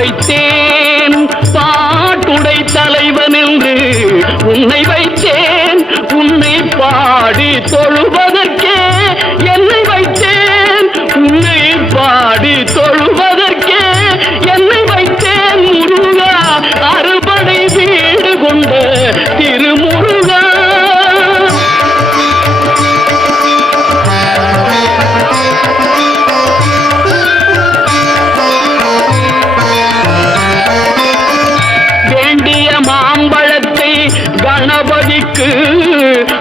வைத்தேன் பாட்டுடை தலைவன் என்று உன்னை வைத்தேன் உன்னை பாடி தொழுவதற்கே என்னை வைத்தேன் உன்னை பாடி தொழுவதற்கே என்னை வைத்தேன் முருகா அறுபடை வீடு கொண்ட திருமுருகா. கணபதிக்கு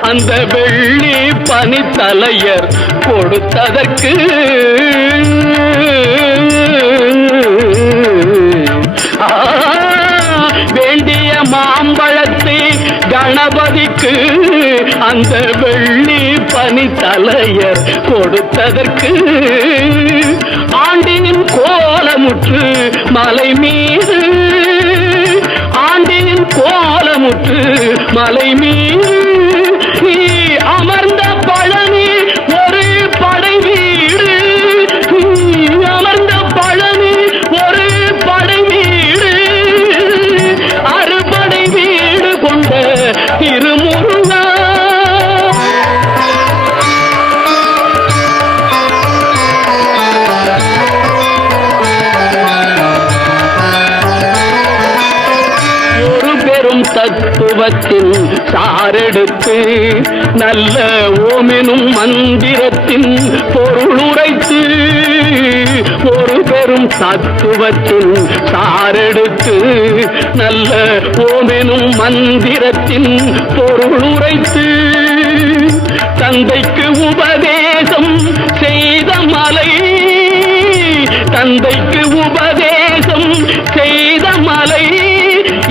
அந்த வெள்ளி பனித்தலையர் கொடுத்ததற்கு வேண்டிய மாம்பழத்தை கணபதிக்கு அந்த வெள்ளி பனித்தலையர் கொடுத்ததற்கு ஆண்டின் கோலமுற்று மலை மீது ஆண்டின் கோலமுற்று மலை மீது நீ அமர்ந்த பழனி ஒரு படை வீடு நீ அமர்ந்த பழனி ஒரு படை வீடு அறுபடை வீடு கொண்ட திருமுருகா. தத்துவத்தின் சாரெடுத்து நல்ல ஓமெனும் மந்திரத்தின் பொருளுரைத்து ஒரு பெரும் தத்துவத்தின் சாரெடுத்து நல்ல ஓமெனும் மந்திரத்தின் பொருளுரைத்து தந்தைக்கு உபதேசம் செய்த மலை தந்தைக்கு உபதேசம் செய்த மலை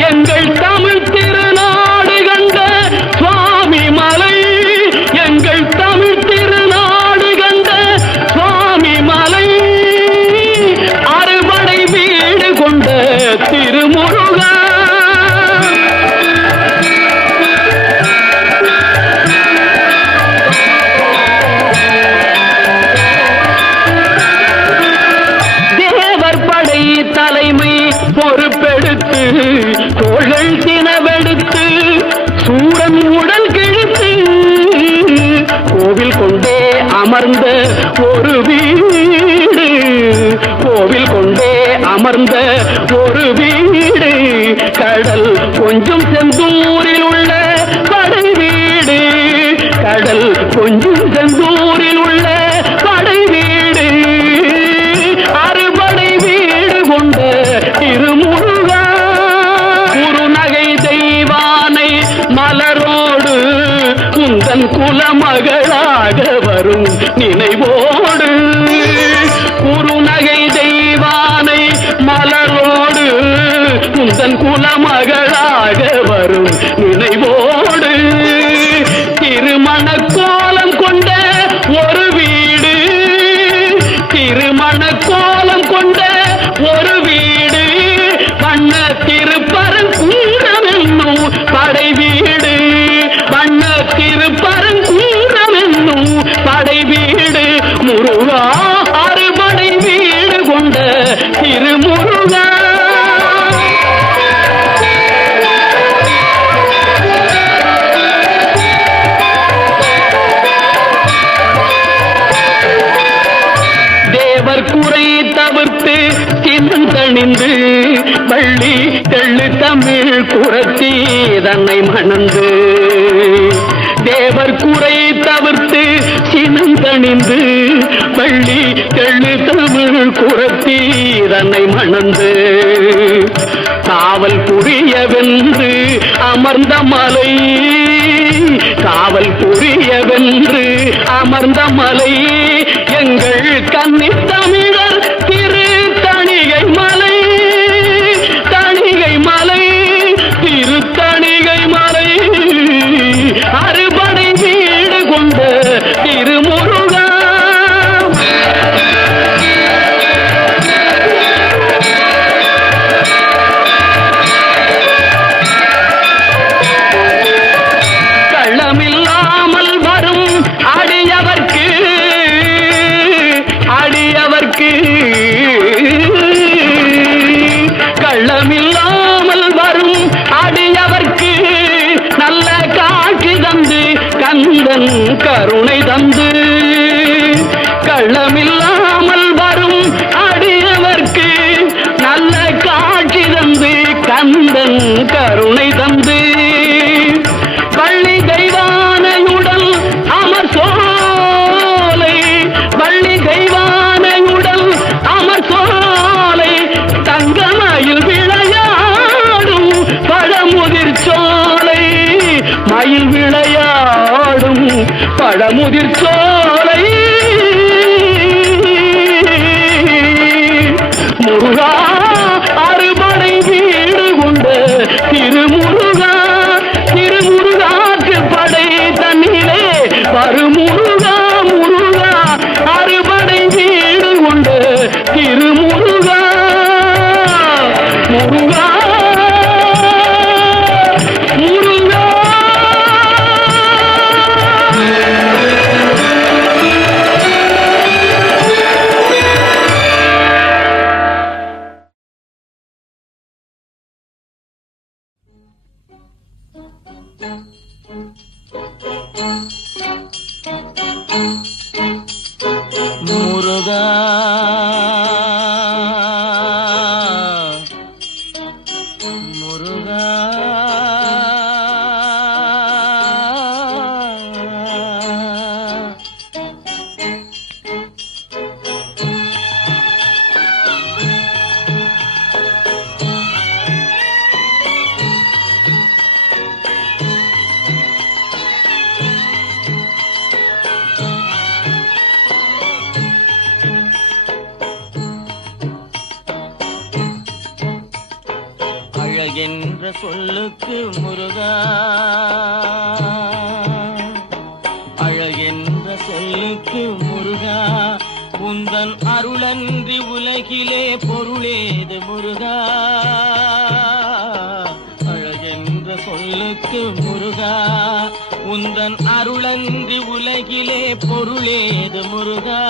எங்கள் தமிழ் திருநாடு கண்ட சுவாமி மலை எங்கள் தமிழ் திருநாடு கண்ட சுவாமி மலை அறுபடை வீடு கொண்ட திருமுருகா. தேவர் படை தலைமை பொறுப்பெடுத்து தோள்கள் தினவெடுத்து சூரன் உடல் கிழித்து கோவில் கொண்டே அமர்ந்த ஒரு வீடு கோவில் கொண்டே அமர்ந்த ஒரு வீடு கடல் கொஞ்சம் செந்தூரில் உள்ள படை வீடு கடல் கொஞ்சம் செந்தூரில் உள்ள படை வீடு அறுபடை வீடு கொண்ட திருமுருகா. குருநகை தெய்வானை மலரோடு உந்தன் குலமகளாக வரும் நினைவோடு குருநகை தெய்வானை மலரோடு உந்தன் குலமகளாக வரும் நினைவோடு திருமண கோலம் கொண்ட ஒரு வீடு திருமண கோலம் கொண்ட ஒரு வீடு வண்ண திருப்பரங்குன்றம் என்னும் படை வீடு வண்ண திருப்பரங்குன்றம் என்னும் படை வீடு முருகா அறுபடை வீடு கொண்ட திருமுருகா. தேவர் குறை தவிர்த்து சிந்தணிந்து வள்ளி தெள்ளு தமிழ் குரத்தி தன்னை மணந்து தேவர் குறை தவிர்த்து சினந்தணிந்து வள்ளி தெள்ளு தமிழ் குரத்தி தன்னை மணந்து காவல் புரியவென்று அமர்ந்த மலை காவல் புரியவென்று அமர்ந்த மலை எங்கள் கன்னித் தமிழர் திரு தணிகை மலை தணிகை மலை திரு தணிகை மலை அறுபடை வீடு கொண்ட திருமுருகா. கள்ளமில்லாமல் வரும் அடியவர்க்கு அடிய கந்தன் கருணை தந்து கள்ளமில்லாமல் வரும் அடியவர்க்கு நல்ல காட்சி தந்து கந்தன் கருணை தந்து பள்ளி தெய்வானையுடன் அமர் சோலை பள்ளி தெய்வானையுடன் அமர் சோலை தங்கமயில் விளையாடும் பழமுதிர் சோலை மயில் விளையாடும் பழமுதிர் சோலை முருகா அறுபடை வீடு கொண்ட திருமுருகா திருமுருகாற்று படை தன்னிலே வருமுருகா முருகா அறுபடை வீடு கொண்ட திருமுருகா முருகா முருகா முருகா முருகா அழகென்ற சொல்லுக்கு முருகா அழகென்ற சொல்லுக்கு முருகா உந்தன் அருளன்றி உலகிலே பொருளேது முருகா அழகென்ற சொல்லுக்கு முருகா உந்தன் அருளன்றி உலகிலே பொருளேது முருகா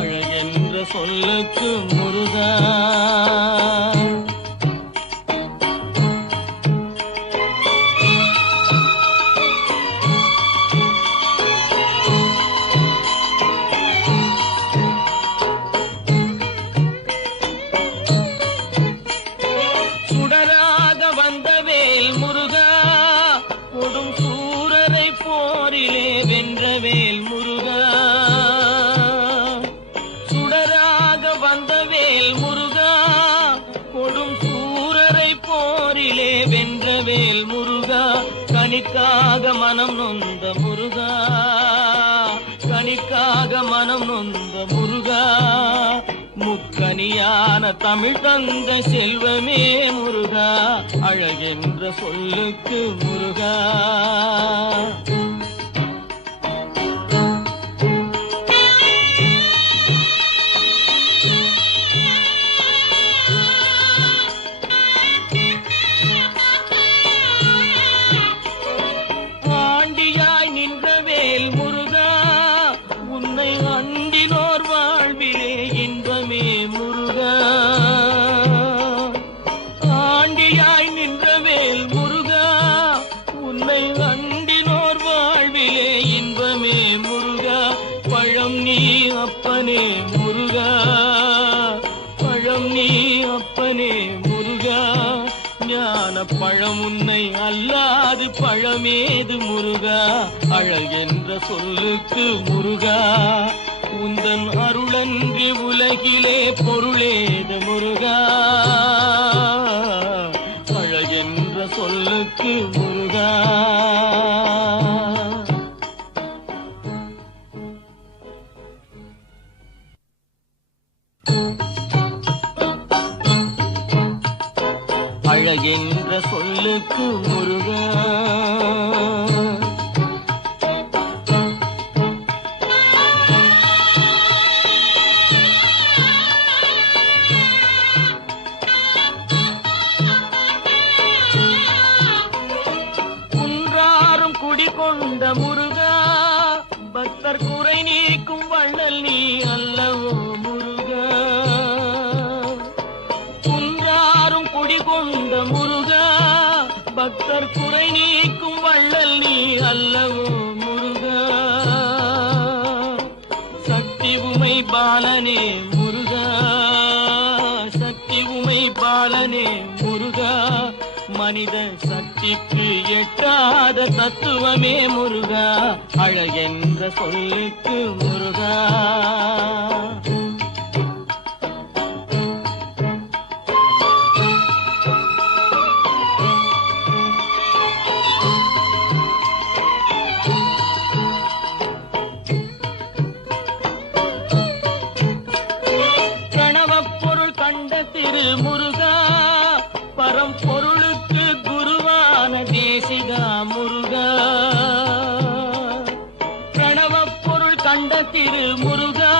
அழகென்ற சொல்லுக்கு முருகா சுடராக வந்தவேல் முருகா கொடும் சூரரை போரிலே வென்றவேல் முருகா சுடராக வந்தவேல் முருகா கொடும் சூரரை போரிலே வென்றவேல் முருகா கனிக்காக மனம் நொந்த முருகா கனிக்காக மனம் நொந்த முருகா முக்கனியான தமிழ் தந்த செல்வமே முருகா அழகென்ற சொல்லுக்கு முருகா ஆண்டியாய் நின்றவேல் முருகா உன்னை அண்டினோர் வாழ்விலே இன்பமே முருகா ஆண்டியாய் நின்றவேல் முருகா உன்னை அண்டினோர் வாழ்விலே இன்பமே முருகா பழம் நீ அப்பனே முருகா பழம் நீ அப்பனே முருகா ஞான பழம் உன்னை அல்லாது பழமேது முருகா அழகென்ற சொல்லுக்கு முருகா உந்தன் அருளன்றி உலகிலே பொருளேது முருகா அழகென்ற சொல்லுக்கு முருகா அழகென்ற சொல்லுக்கு முருகா குன்றாரும் குடிகொண்ட முருகா பக்தர் குறை நீக்கும் வள்ளல் நீ அல்லவோ முருகா குன்றாரும் குடிகொண்ட முருகா பக்தர் குறை நீக்கும் வள்ளல் நீ அழியாத தத்துவமே முருகா, அழகென்ற சொல்லுக்கு முருகா. முருகா, பரம்பொருளுக்கு குருவான தேசிகா முருகா. பிரணவப் பொருள் கண்ட திரு முருகா,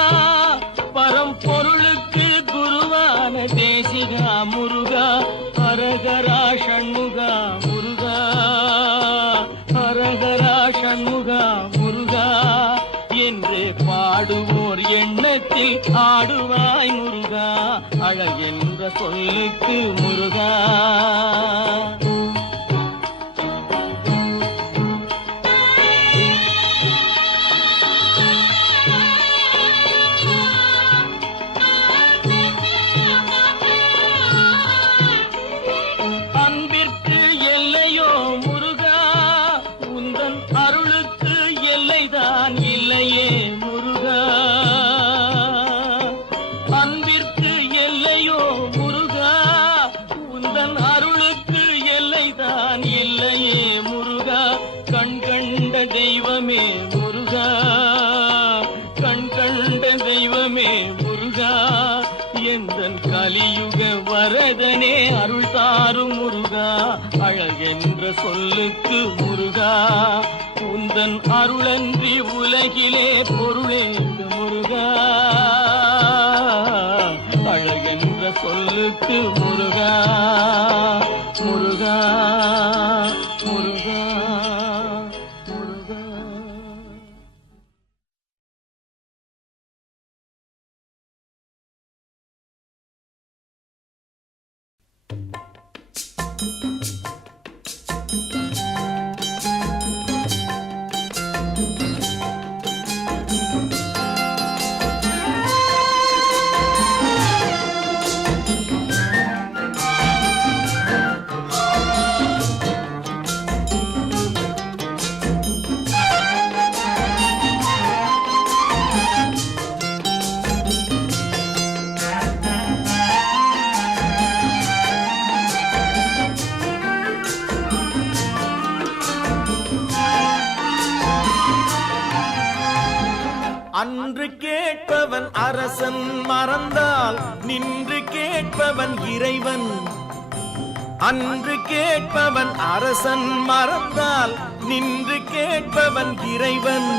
பரம்பொருளுக்கு குருவான தேசிகா முருகா. ஹரஹரா ஷண்முகா முருகா, ஹரஹரா ஷண்முகா முருகா என்று பாடுவோர் எண்ணத்தில் ஆடுவாய் முருகா, அழகென்ற சொல்லுக்கு முருகா. அன்பிற்கு எல்லையோ முருகா, உந்தன் அருளுக்கு எல்லைதான் இல்லையே முருகா. அன்பிற்கு எல்லையோ முருகா, உந்தன் அருளுக்கு எல்லைதான் இல்லையே முருகா. கண் கண்ட தெய்வமே முருகா, கண் கண்ட தெய்வமே முருகா. எந்தன் கலியுக வரதனே அருள் தாரும் முருகா, அழகென்ற சொல்லுக்கு முருகா. உந்தன் அருளன்றி உலகிலே பொருளேங்க முருகா, அழகென்ற சொல்லுக்கு முருகா. முருகா முருகா முருகா. அன்று கேட்பவன் அரசன் மறந்தால் நின்று கேட்பவன் இறைவன். அன்று கேட்பவன் அரசன் மறந்தால் நின்று கேட்பவன் இறைவன்.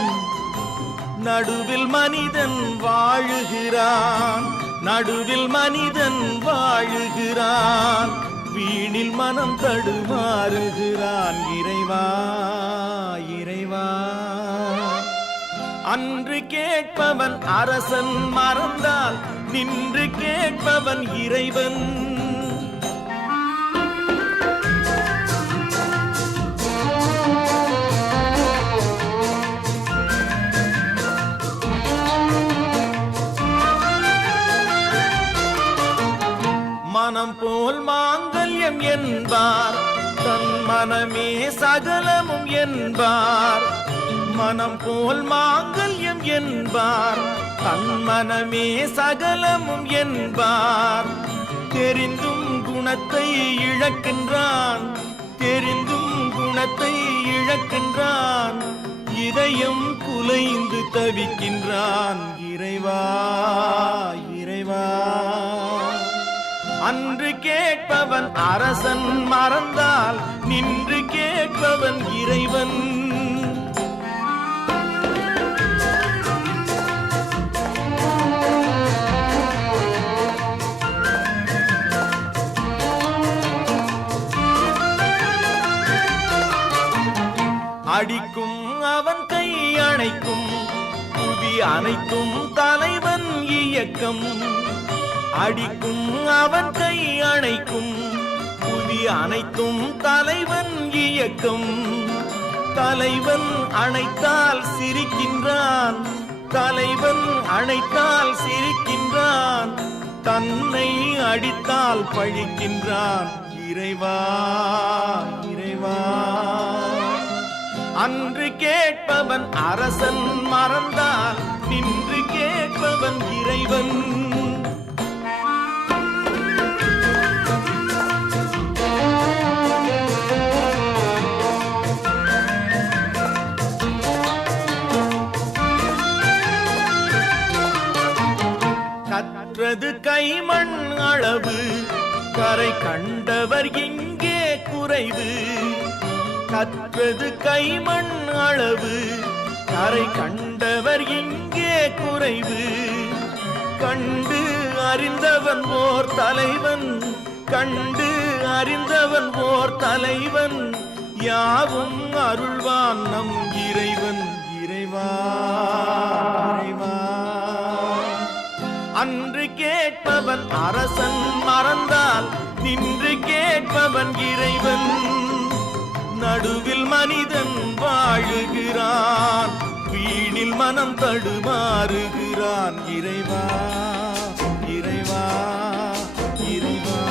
நடுவில் மனிதன் வாழுகிறான், நடுவில் மனிதன் வாழுகிறான். வீணில் மனம் தடுமாறுகிறான். இறைவா இறைவா. அன்று கேட்பவன் அரசன் மறந்தால் நின்று கேட்பவன் இறைவன். மனம் போல் மாங்கல்யம் என்பார், தன் மனமே சகலமும் என்பார். மனம் போல் மாங்கல்யம் என்பார், தன் மனமே சகலமும் என்பார். தெரிந்தும் குணத்தை இழக்கின்றான், தெரிந்தும் குணத்தை இழக்கின்றான். இதயம் குலைந்து தவிக்கின்றான். இறைவா இறைவா. அன்று கேட்பவன் அரசன் மறந்தால் நின்று கேட்பவன் இறைவன். அடிக்கும் அவன் கை அணைக்கும், புவி அனைத்தும் தலைவன் இயக்கம். அடிக்கும் அவன் கை அணைக்கும், புவி அனைத்தும் தலைவன் இயக்கம். தலைவன் அணைத்தால் சிரிக்கின்றான், தலைவன் அணைத்தால் சிரிக்கின்றான். தன்னை அடித்தால் பழிக்கின்றான். இறைவா இறைவா. அன்று கேட்பவன் அரசன் மறந்தால் நின்று கேட்பவன் இறைவன். கற்றது கைமண் அளவு கரை கண்டவர் இங்கே குறைவு. கற்றது கைமண் அளவு கரை கண்டவர் இங்கே குறைவு. கண்டு அறிந்தவன் ஓர் தலைவன், கண்டு அறிந்தவன் ஓர் தலைவன், யாவும் அருள்வான் நம் இறைவன். இறைவா இறைவா. அன்று கேட்பவன் அரசன் மறந்தால் நின்று கேட்பவன் இறைவன். நடுவில் மனிதன் வாழுகிறான், வீணில் மனம் தடுமாறுகிறான். இறைவா இறைவா இறைவா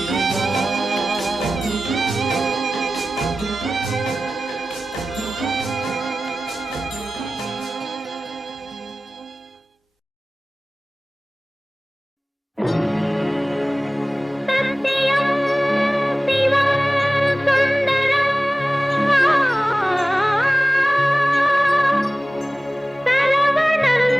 இறைவா. சரவணன்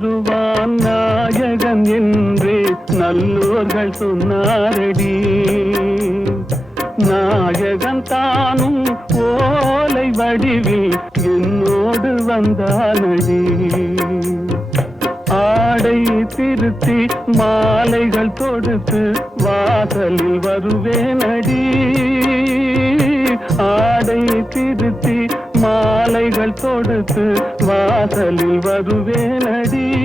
வருவான் நாயகன் என்று நல்லோர்கள் சொன்னாரடி. நாயகன் தானும் ஓலை வடிவில் என்னோடு வந்தானடி. ஆடை திருத்தி மாலைகள் தொடுத்து வாசலில் வருவேனடி. ஆடை திருத்தி மாலைகள் தொடுத்து வாசலில் வருவேனடி.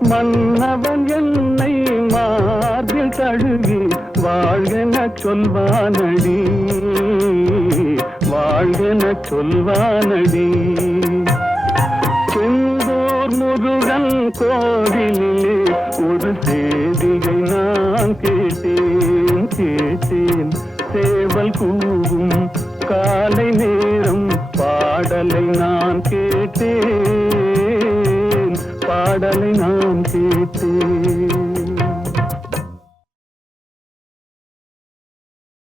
மன்னவன் என்னை மார்பில் தழுவி வாழ்கென சொல்வானடி. வாழ்கென சொல்வானடி. செந்தூர் முருகன் கோவிலிலே ஒரு செய்தியை நான் கேட்டேன். சேவல் கூவும் காலை நேரம் பாடலை நான் கேட்டேன். பாடலை நான் கேட்டேன்.